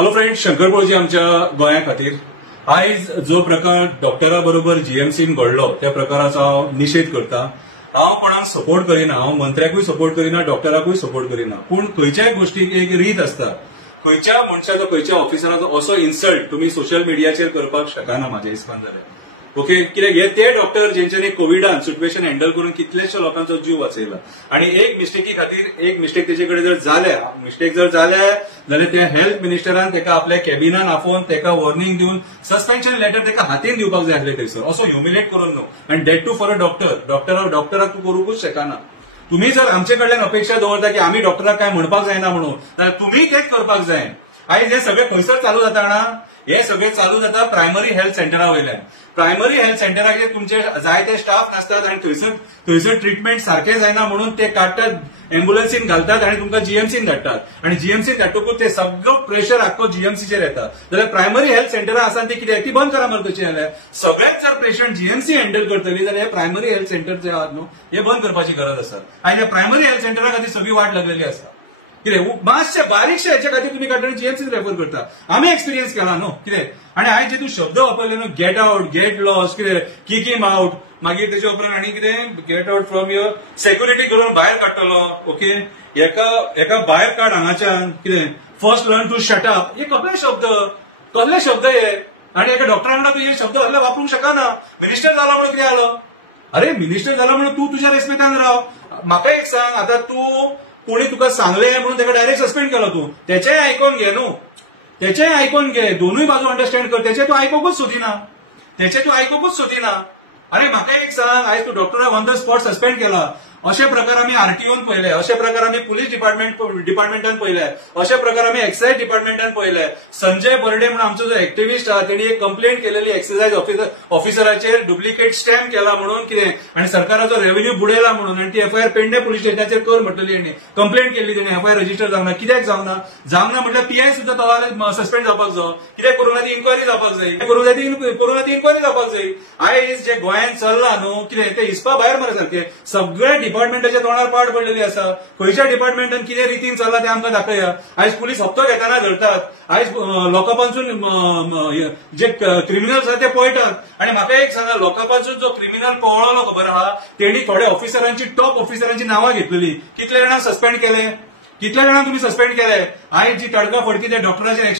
Hello friend, Shankar पळजी आमच्या गोंया खातीर आयज जो प्रकार डॉक्टरा बरोबर जीएमसीन घडलो त्या प्रकाराचो हांव निशेध करता। हांव कोणाक सपोर्ट करिना, हांव मंत्र्याकूय सपोर्ट करिना, डॉक्टराकूय सपोर्ट करिना, पूण खंयच्याय गोष्टीक एक रीत आसता। खंयच्या मनशाचो खंयच्या ऑफिसराचो असो इन्सल्ट तुम्ही सोशल मिडियाचेर करपाक शकना म्हाज्या हिसपान जाल्यार। ओके, कित्याक हे ते डॉक्टर जेंच्यांनी कोविडान सिच्युएशन हँडल करून कितलेशे लोकांचो जीव वाचयला आणि एक मिस्टेकी खातीर एक मिस्टेक तेजे कडेन जर जाल्या जाल्यार त्या हेल्थ मिनिस्टरान तेका आपल्या कॅबिनान आफोवन तेका वॉर्निंग दिवन सस्पेन्शन लेटर तेका हातीन दिवपाक जाय आसलें थंयसर, असो ह्युमिलेट करून न्हू। आनी डेट टू फॉर अ डॉक्टराक तूं करूंकूच शकना। तुम्ही जर आमचे कडल्यान अपेक्षा दवरता की आमी डॉक्टराक काय म्हणपाक जायना म्हणून, जाल्यार तुम्ही तेच करपाक जाय। आयज हे सगळे खंयसर चालू जाता ना, हे सगळे चालू जाता प्रायमरी हेल्थ सेंटरा वयल्यान। प्रायमरी हेल्थ सेंटराक तुमचे जाय ते स्टाफ नासतात आणि थंयसर ट्रिटमेंट सारखे जायना म्हणून ते काडटात, अँब्युलन्सीन घालतात आणि तुमकां जीएमसीन धाडटात आणि जीएमसीन धाडटकूच ते सगळो प्रेशर आख्खो जीएमसीचेर येता। जाल्यार प्रायमरी हेल्थ सेंटरा आसा ती कित्याक ती बंद करा मरे तशें जाल्यार। सगळेच जर पेशंट जीएमसी हँडल करतली जाल्यार हे प्रायमरी हेल्थ सेंटर जे आहात न्हू हे बंद करपाची गरज आसा आणि ह्या प्रायमरी हेल्थ सेंटरा खातीर सगळी वाट लागलेली आसा। कितें मातशे बारीकशे हेच्या खातीर तुम्ही काडटले जीएमसी रेफर करता। आमी एक्सपिरियन्स केला न्हू कितें, आणि आयज जे तूं शब्द वापरले न्हू, गेट आउट, गेट लॉस, कितें किक हिम आउट, मागीर तेजे उपरांत आनी कितें get out from your security करून भायर काडटलो। ओके, एका भायर काड हांगाच्यान, कितें first learn to shut up, हे कसले शब्द हे। आणि एका डॉक्टरांकडे तू हे शब्द वापरूंक शकना। मिनिस्टर जाला म्हणून कितें जालो? अरे मिनिस्टर जाला म्हणून तू तुज्या रेस्पेक्टान राव। म्हाका एक सांग, आता तू कोणी तुका सांगले म्हणून त्याला डायरेक्ट सस्पेंड केला, तू त्याचेय आयकून घे न्हू, त्याचेय आयकून घे, दोनूय बाजू अंडरस्टँड कर। त्याचे तू आयकूंकूच सोदिना। अरे म्हाका एक सांग, आयज तू डॉक्टराक ऑन द स्पॉट सस्पेंड केला, अशे प्रकार आमी आरटीओन पळयले, अशे प्रकार आमी पुलीस डिपार्टमेंटान पळयले, अशे प्रकार आमी एक्सायज डिपार्टमेंटान पळयले। संजय बर्डे म्हणून आमचो जो एक्टिव्हिस्ट आहा तेणी एक कंप्लेंट केलेली एक्सायज ऑफिसराचेर, डुप्लिकेट स्टॅम्प केला म्हणून कितें, आणि सरकाराचो रेव्हेन्यू बुडयला म्हणून, आणि ती एफआयआर पेडणे पुलीस स्टेशनाचेर कर म्हटली। आणि कंप्लेंट केली तेणी, एफआयआर रजिस्टर जावना। कित्याक जावना म्हटल्यार पीआय सुद्धा तवाले सस्पेंड जावपाक जाय, कित्याक करूं ना ती इन्क्वायरी जावपाक जाय। आयज जे गोंयांत चल्ला न्हू कितें ते हिसपा भायर मरे सारखे। सगळे डिपार्टमेंटाच्या तोंडार पाड पडलेली आसा। खंयच्या डिपार्टमेंटान कितें रितीन चल्ला ते आमकां दाखया। आयज पुलीस हप्तो घेताना धरतात, आयज लोकांपासून जे क्रिमिनल्स आसा ते पळयतात। आणि म्हाका एक सांगा, लोकांपासून जो क्रिमिनल पळवलो खबर आहा तेणी थोड्या ऑफिसरांची, टॉप ऑफिसरांची नावां घेतलेली। कितले जाणांक सस्पेंड केले, कितल्या जाणांक तुम्ही सस्पेंड केले। आयज जी तडका फडकी त्या डॉक्टराचेर